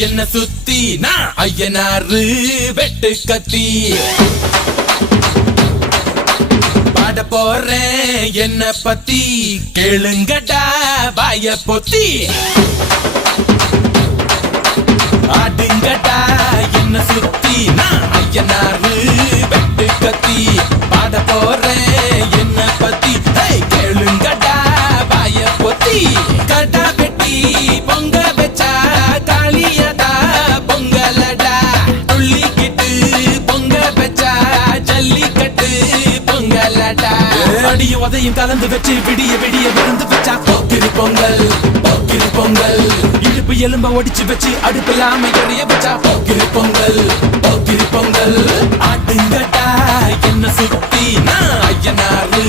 என்ன சுத்தி நான் ஐயனாரு வெட்டு கத்தி பாட போறேன் என்ன பத்தி கேளுங்கடா வாய பொத்தி ஆடுங்கடா என்ன சுத்தி நான் ஐயனாரு வெட்டு கத்தி பாட போறேன் என்ன பத்தி கேளுங்கடா வாய பொத்தி கடா வெட்டி பொங்க வச்சா காளியதா பொங்கலடா துள்ளிக்கிட்டு பொங்க வச்சா ஜல்லிக்கட்டு பொங்கலடா அடியும் உதையும் கலந்து வச்சு விடிய விடிய விழுந்து வச்சா போக்கிரி பொங்கல் போக்கிரி பொங்கல் இடுப்பு எலும்ப ஒடிச்சு வச்சு அடுப்பில்லாம எறிய வச்சா போக்கிரி பொங்கல் போக்கிரி பொங்கல் ஆட்டுங்கட்டா என்ன சுத்தி நான் ஐயனாரு